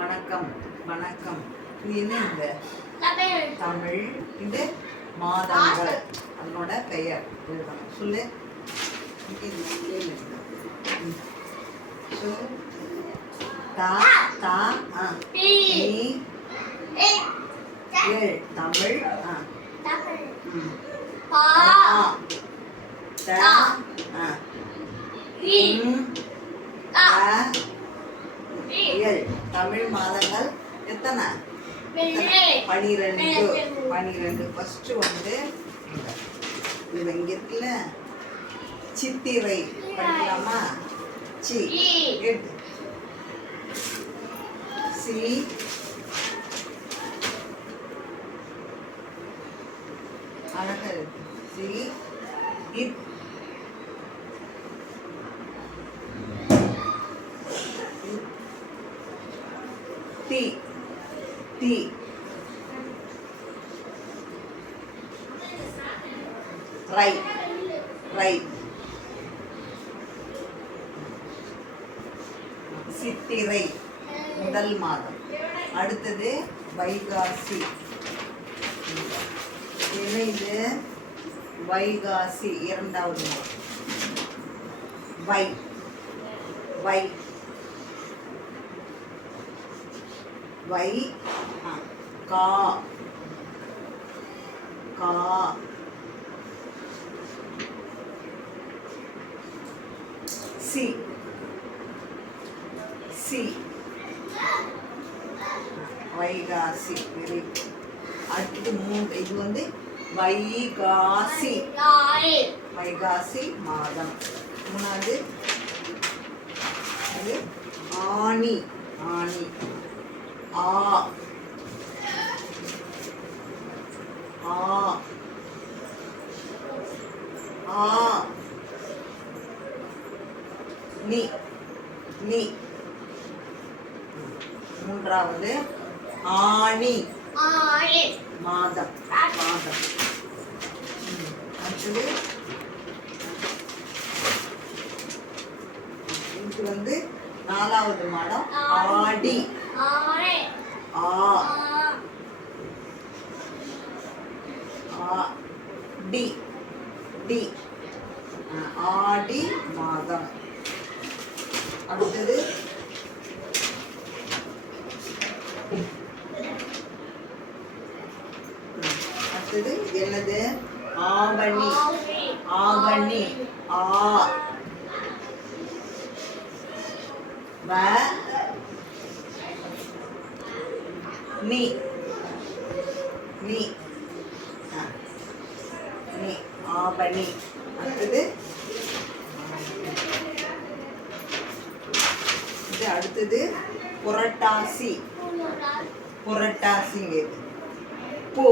வணக்கம் வணக்கம். இது என்ன? இந்த தமிழ். இது மாதங்கள், அதனோட பெயர் எழுதணும். சொல்லு சொல்லு. தா தா நீ ஏழ் தமிழ். தமிழ் மாதங்கள் எத்தனை? 12. ஃபர்ஸ்ட் வந்து இது இங்க இருக்குல்ல, சித்திரை. படிக்கலாமா? சி எடுத்து சி அழகா இருக்கு. சி இத் தி தி ரை ரை சித்திரை முதல் மாதம். அடுத்தது வைகாசி. இது வைகாசி இரண்டாவது மாதம். வை வை வை கா கா சி சி வைகாசி. அடுத்து 3. இது வந்து வைகாசி வைகாசி மாதம். 3வது அது ஆனி ஆனி. ஆ ஆ ஆ நீ நீ. 3வது ஆனி மாதம் மாதம். அடுத்தது இது வந்து 4வது மாதம் ஆடி. ஆ டி டி ஆடி மாதம். அடுத்தது அடுத்தது என்னது? ஆவணி ஆவணி. ஆ வ நீ நீ நீ ஆவணி. அடுத்தது இது அடுத்தது புரட்டாசி புரட்டாசிங்க. பூ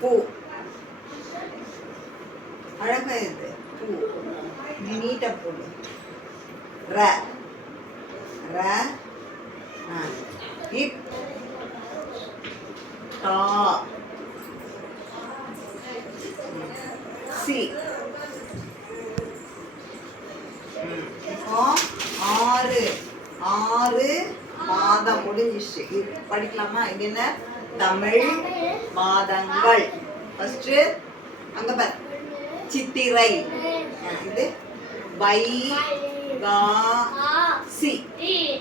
பூ அழகா இது பூ. நீட்டா போடு. ர ர இப் டா சி. இப்போ 6 மாதம் முடிஞ்சிச்சு. படிக்கலாமா? இது என்ன? தமிழ் மாதங்கள். ஃபர்ஸ்ட் அங்க பாரு, சித்திரை. இது வைகாசி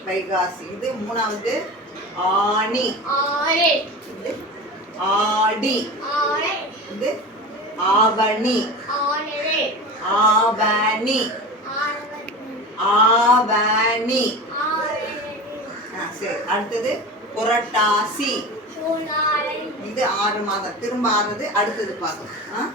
வைகாசி. இது 3வது ஆனி. இது ஆடி. இது ஆவணி ஆவணி ஆவணி. சரி. அடுத்தது புரட்டாசி. இது 6 மாதம். திரும்ப 6. அடுத்தது பார்க்கலாம்.